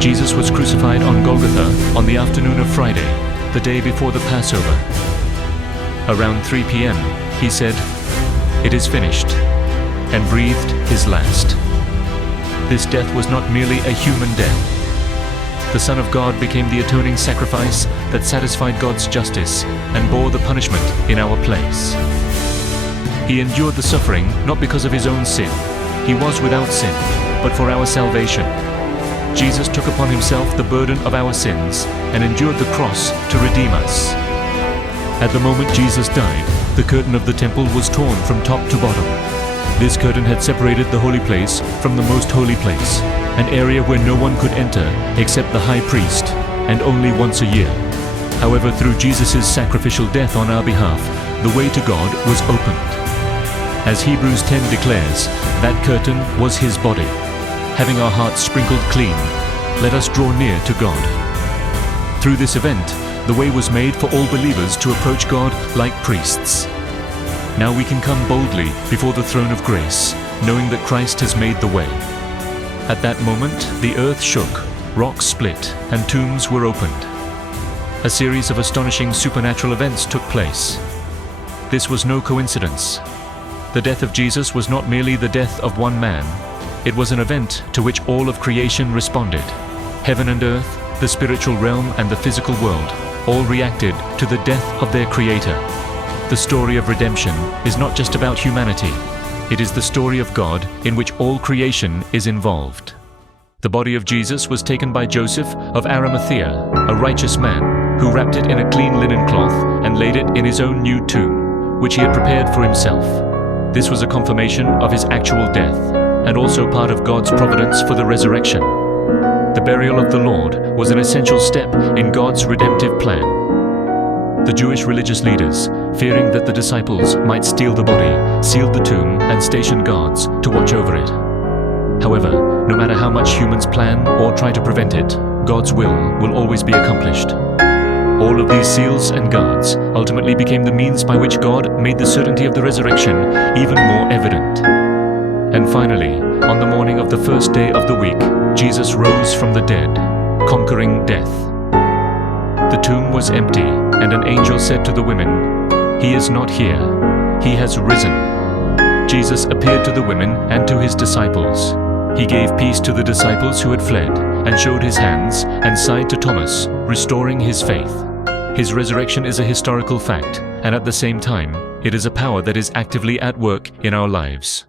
Jesus was crucified on Golgotha on the afternoon of Friday, the day before the Passover. Around 3 p.m., he said, "It is finished," and breathed his last. This death was not merely a human death. The Son of God became the atoning sacrifice that satisfied God's justice and bore the punishment in our place. He endured the suffering not because of his own sin. He was without sin, but for our salvation. Jesus took upon himself the burden of our sins and endured the cross to redeem us. At the moment Jesus died, the curtain of the temple was torn from top to bottom. This curtain had separated the holy place from the most holy place, an area where no one could enter except the high priest, and only once a year. However, through Jesus' sacrificial death on our behalf, the way to God was opened. As Hebrews 10 declares, that curtain was his body. Having our hearts sprinkled clean, let us draw near to God. Through this event, the way was made for all believers to approach God like priests. Now we can come boldly before the throne of grace, knowing that Christ has made the way. At that moment, the earth shook, rocks split, and tombs were opened. A series of astonishing supernatural events took place. This was no coincidence. The death of Jesus was not merely the death of one man. It was an event to which all of creation responded. Heaven and earth, the spiritual realm and the physical world, all reacted to the death of their Creator. The story of redemption is not just about humanity. It is the story of God in which all creation is involved. The body of Jesus was taken by Joseph of Arimathea, a righteous man, who wrapped it in a clean linen cloth and laid it in his own new tomb, which he had prepared for himself. This was a confirmation of his actual death, and also part of God's providence for the resurrection. The burial of the Lord was an essential step in God's redemptive plan. The Jewish religious leaders, fearing that the disciples might steal the body, sealed the tomb and stationed guards to watch over it. However, no matter how much humans plan or try to prevent it, God's will always be accomplished. All of these seals and guards ultimately became the means by which God made the certainty of the resurrection even more evident. And finally, on the morning of the first day of the week, Jesus rose from the dead, conquering death. The tomb was empty, and an angel said to the women, "He is not here. He has risen." Jesus appeared to the women and to his disciples. He gave peace to the disciples who had fled, and showed his hands and side to Thomas, restoring his faith. His resurrection is a historical fact, and at the same time, it is a power that is actively at work in our lives.